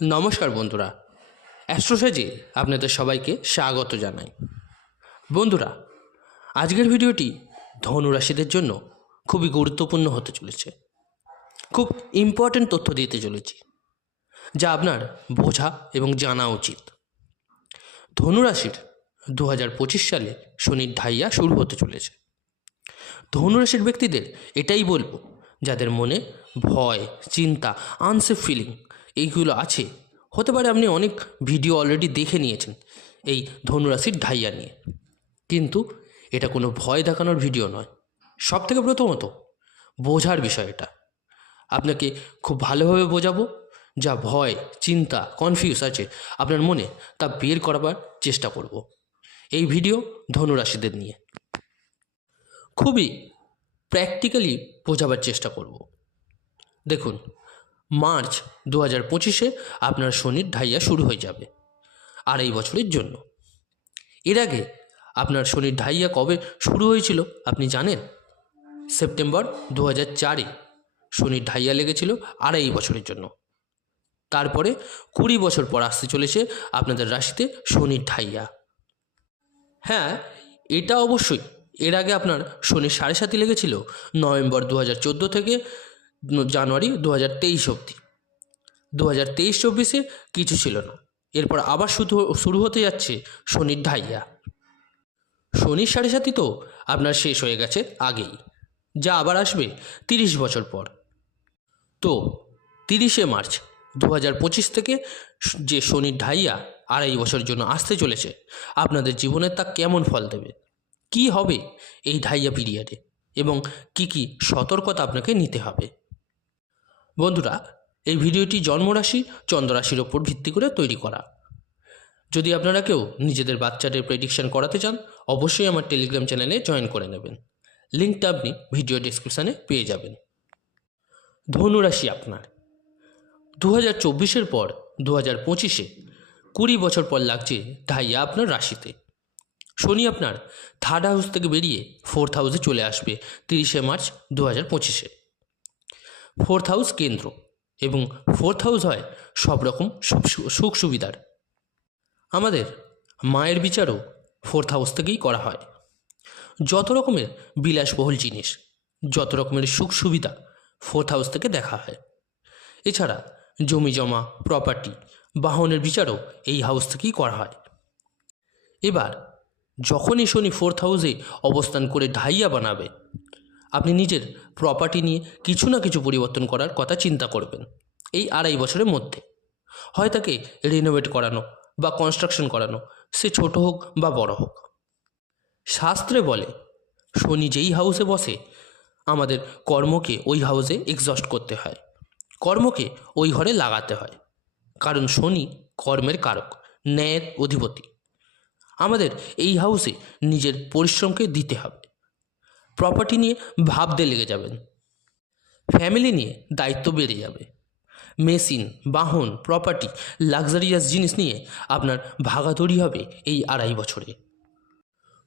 নমস্কার বন্ধুরা, অ্যাস্ট্রোসেজে আপনাদের সবাইকে স্বাগত জানাই। বন্ধুরা, আজকের ভিডিওটি ধনুরাশিদের জন্য খুবই গুরুত্বপূর্ণ হতে চলেছে। খুব ইম্পর্ট্যান্ট তথ্য দিতে চলেছি, যা আপনার বোঝা এবং জানা উচিত। ধনুরাশির 2025 সালে শনির ঢাইয়া শুরু হতে চলেছে। ধনুরাশির ব্যক্তিদের এটাই বলবো, যাদের মনে ভয়, চিন্তা, আনসেফ ফিলিং এইগুলো আছে। হতে পারে আপনি অনেক ভিডিও অলরেডি দেখে নিয়েছেন এই ধনুরাশির ঢাইয়া নিয়ে, কিন্তু এটা কোনো ভয় দেখানোর ভিডিও নয়। সব থেকে প্রথমত বোঝার বিষয়, এটা আপনাকে খুব ভালোভাবে বোঝাবো। যা ভয়, চিন্তা, কনফিউজ আছে আপনার মনে, তা বের করবার চেষ্টা করব এই ভিডিও ধনুরাশিদের নিয়ে। খুবই প্র্যাকটিক্যালি বোঝাবার চেষ্টা করব। দেখুন, মার্চ 2025-এ আপনার শনির ঢাইয়া শুরু হয়ে যাবে 2.5 বছরের জন্য। এর আগে আপনার শনির ঢাইয়া কবে শুরু হয়েছিল আপনি জানেন? সেপ্টেম্বর 2004-এ শনির ঢাইয়া লেগেছিল 2.5 বছরের জন্য। তারপরে 20 বছর পর আসতে চলেছে আপনাদের রাশিতে শনির ঢাইয়া। হ্যাঁ, এটা অবশ্যই এর আগে আপনার শনির 7.5 লেগেছিল নভেম্বর 2014 থেকে জানুয়ারি 2023 অবধি। 2023-24-এ কিছু ছিল না, এরপর আবার শুরু হতে যাচ্ছে শনির ঢাইয়া। শনির 7.5 তো আপনার শেষ হয়ে গেছে আগেই, যা আবার আসবে 30 বছর পর। তো 30শে মার্চ 2025 থেকে যে শনির ঢাইয়া 2.5 বছরের জন্য আসতে চলেছে, আপনাদের জীবনে তা কেমন ফল দেবে, কি হবে এই ঢাইয়া পিরিয়ডে, এবং কি কি সতর্কতা আপনাকে নিতে হবে। বন্ধুরা, এই ভিডিওটি জন্মরাশি চন্দ্ররাশির ওপর ভিত্তি করে তৈরি করা। যদি আপনারা কেউ নিজেদের বাচ্চাদের প্রেডিকশন করাতে চান, অবশ্যই আমার টেলিগ্রাম চ্যানেলে জয়েন করে নেবেন। লিঙ্কটা আপনি ভিডিও ডেসক্রিপশানে পেয়ে যাবেন। ধনুরাশি আপনার 2024-এর পর 2025-এ 20 বছর পর লাগছে ঢাইয়া আপনার রাশিতে। শনি আপনার 3rd হাউস থেকে বেরিয়ে 4th হাউসে চলে আসবে 30শে মার্চ 2025-এ। 4th হাউস কেন্দ্র, এবং 4th হাউস হয় সব রকম সুখ সুবিধার। আমাদের মায়ের বিচারও 4th হাউস থেকেই করা হয়। যত রকমের বিলাসবহুল জিনিস, যত রকমের সুখ সুবিধা 4th হাউস থেকে দেখা হয়। এছাড়া জমি জমা, প্রপার্টি, বাহনের বিচারও এই হাউস থেকেই করা হয়। এবার যখনই শনি 4th হাউসে অবস্থান করে ঢাইয়া বানাবে, আপনি নিজের প্রপার্টি নিয়ে কিছু না কিছু পরিবর্তন করার কথা চিন্তা করবেন এই 2.5 বছরের মধ্যে। হয় তাকে রিনোভেট করানো বা কনস্ট্রাকশন করানো, সে ছোট হোক বা বড় হোক। শাস্ত্রে বলে, শনি যেই হাউসে বসে আমাদের কর্মকে ওই হাউসে এক্সস্ট করতে হয়, কর্মকে ওই ঘরে লাগাতে হয়। কারণ শনি কর্মের কারক, ন্যায়ের অধিপতি। আমাদের এই হাউসে নিজের পরিশ্রমকে দিতে হবে। প্রপার্টি নিয়ে ভাবতে লেগে যাবেন, ফ্যামিলি নিয়ে দায়িত্ব বেড়ে যাবে। মেশিন, বাহন, প্রপার্টি, লাক্সারিয়াস জিনিস নিয়ে আপনার ভাগাদড়ি হবে এই 2.5 বছরে।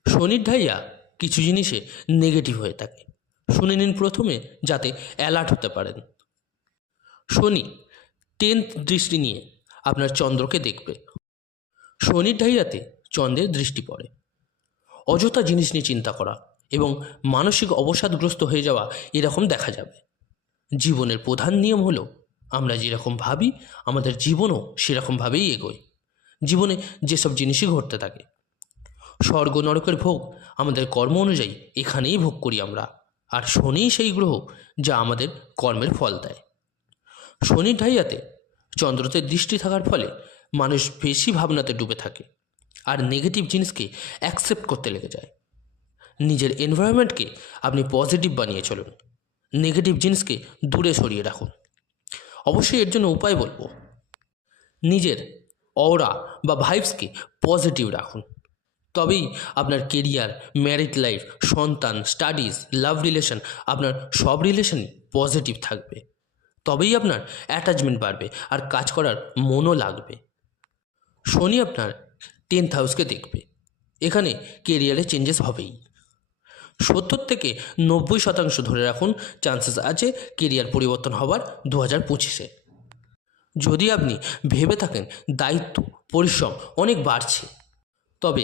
শনির ঢাইয়া কিছু জিনিসে নেগেটিভ হয়ে থাকে, শুনে নিন প্রথমে, যাতে অ্যালার্ট হতে পারেন। শনি 10th দৃষ্টি নিয়ে আপনার চন্দ্রকে দেখবে। শনির ঢাইয়াতে চন্দ্রের দৃষ্টি পড়ে। অযথা জিনিস নিয়ে চিন্তা করা এবং মানসিক অবসাদগ্রস্ত হয়ে যাওয়া এরকম দেখা যাবে। জীবনের প্রধান নিয়ম হলো, আমরা যেরকম ভাবি আমাদের জীবনও সেরকমভাবেই এগোয়। জীবনে যেসব জিনিসই ঘটতে থাকে, স্বর্গ নরকের ভোগ আমাদের কর্ম অনুযায়ী এখানেই ভোগ করি আমরা। আর শনিই সেই গ্রহ যা আমাদের কর্মের ফল দেয়। শনির ঢাইয়াতে চন্দ্রতে দৃষ্টি থাকার ফলে মানুষ বেশি ভাবনাতে ডুবে থাকে আর নেগেটিভ জিনিসকে অ্যাকসেপ্ট করতে লেগে যায়। নিজের এনভায়রনমেন্টকে আপনি পজিটিভ বানিয়ে চলুন, নেগেটিভ জিনিসকে দূরে সরিয়ে রাখুন। অবশ্যই এর জন্য উপায় বলবো, নিজের অরা বা ভাইবসকে পজিটিভ রাখুন। তবেই আপনার কেরিয়ার, ম্যারিড লাইফ, সন্তান, স্টাডিজ, লাভ রিলেশন, আপনার সব রিলেশনই পজিটিভ থাকবে। তবেই আপনার অ্যাটাচমেন্ট বাড়বে আর কাজ করার মনও লাগবে। শনি আপনার 10th হাউসকে দেখবে, এখানে কেরিয়ারে চেঞ্জেস হবেই। 70 থেকে 90% ধরে রাখুন চান্সেস আছে কেরিয়ার পরিবর্তন হবার 2025-এ। যদি আপনি ভেবে থাকেন দায়িত্ব পরিশ্রম অনেক বাড়ছে, তবে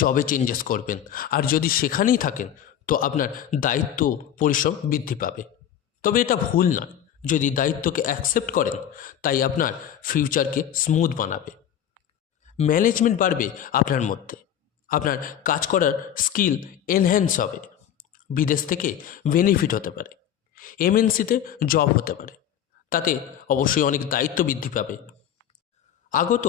জবে চেঞ্জেস করবেন। আর যদি সেখানেই থাকেন তো আপনার দায়িত্ব পরিশ্রম বৃদ্ধি পাবে। তবে এটা ভুল নয়, যদি দায়িত্বকে অ্যাকসেপ্ট করেন তাই আপনার ফিউচারকে স্মুথ বানাবে। ম্যানেজমেন্ট বাড়বে আপনার মধ্যে, আপনার কাজ করার স্কিল এনহ্যান্স হবে। বিদেশ থেকে বেনিফিট হতে পারে, এমএনসিতে জব হতে পারে, তাতে অবশ্যই অনেক দায়িত্ব বৃদ্ধি পাবে। আগত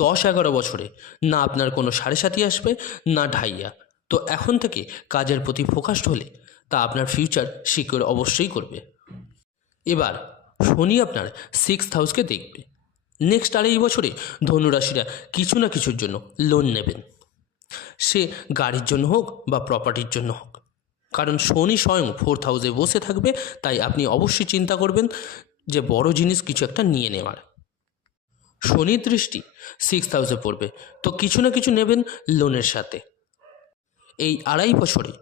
10-11 বছরে না আপনার কোনো সাড়ে সাথী আসবে না ঢাইয়া। তো এখন থেকে কাজের প্রতি ফোকাসড হলে তা আপনার ফিউচার সিকিউর অবশ্যই করবে। এবার শনি আপনার 6th হাউসকে দেখবে। নেক্সট 2.5 বছরে ধনুরাশিরা কিছু না কিছুর জন্য লোন নেবেন, সে গাড়ির জন্য হোক বা প্রপার্টির জন্য হোক। কারণ শনি স্বয়ং 4th হাউসে বসে থাকবে, তাই আপনি অবশ্যই চিন্তা করবেন যে বড় জিনিস কিছু একটা নিয়ে নেওয়ার। শনির দৃষ্টি 6th হাউসে পড়বে, তো কিছু না কিছু নেবেন লোনের সাথে। এই 2.5 বছরে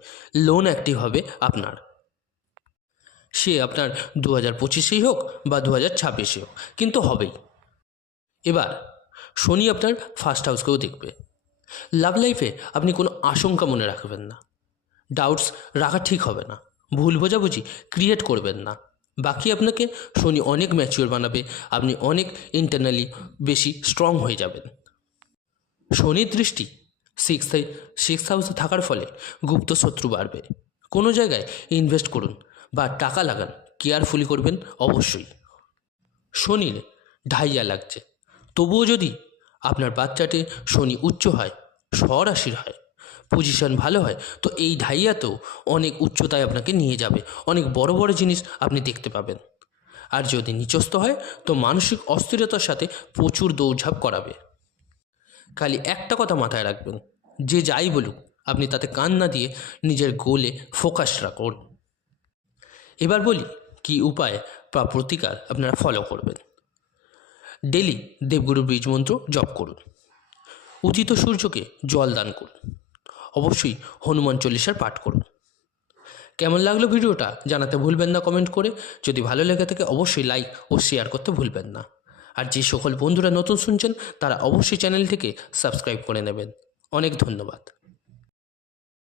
লোন অ্যাক্টিভ হবে আপনার, সে আপনার 2025-এই হোক বা 2026-এই হোক, কিন্তু হবেই। এবার শনি আপনার 1st হাউসকেও দেখবে। লাভ লাইফে আপনি কোনো আশঙ্কা মনে রাখবেন না, ডাউটস রাখা ঠিক হবে না, ভুল বোঝাবুঝি ক্রিয়েট করবেন না। বাকি আপনাকে শনি অনেক ম্যাচিওর বানাবে, আপনি অনেক ইন্টারনালি বেশি স্ট্রং হয়ে যাবেন। শনির দৃষ্টি 6th হাউসে থাকার ফলে গুপ্ত শত্রু বাড়বে। কোনো জায়গায় ইনভেস্ট করুন বা টাকা লাগান, কেয়ারফুলি করবেন অবশ্যই। শনির ঢাইয়া লাগছে, তবুও যদি আপনার বাচ্চাটে শনি উচ্চ হয়, স্বরাশির হয়, পজিশন ভালো হয়, তো এই ঢাইয়াতেও অনেক উচ্চতায় আপনাকে নিয়ে যাবে, অনেক বড় বড় জিনিস আপনি দেখতে পাবেন। আর যদি নিচস্থ হয় তো মানসিক অস্থিরতার সাথে প্রচুর দৌড়ঝাঁপ করাবে। খালি একটা কথা মাথায় রাখবেন, যে যাই বলুক আপনি তাতে কান না দিয়ে নিজের গোলে ফোকাস রাখুন। এবার বলি কি উপায় বা প্রতিকার আপনারা ফলো করবেন। ডেলি দেবগুরু বীজ মন্ত্র জপ করুন, উদিত সূর্যকে জল দান করুন, অবশ্যই হনুমান চল্লিশার পাঠ করুন। কেমন লাগলো ভিডিওটা জানাতে ভুলবেন না কমেন্ট করে। যদি ভালো লেগে থাকে অবশ্যই লাইক ও শেয়ার করতে ভুলবেন না। আর যে সকল বন্ধুরা নতুন শুনছেন তারা অবশ্যই চ্যানেলটিকে সাবস্ক্রাইব করে নেবেন। অনেক ধন্যবাদ।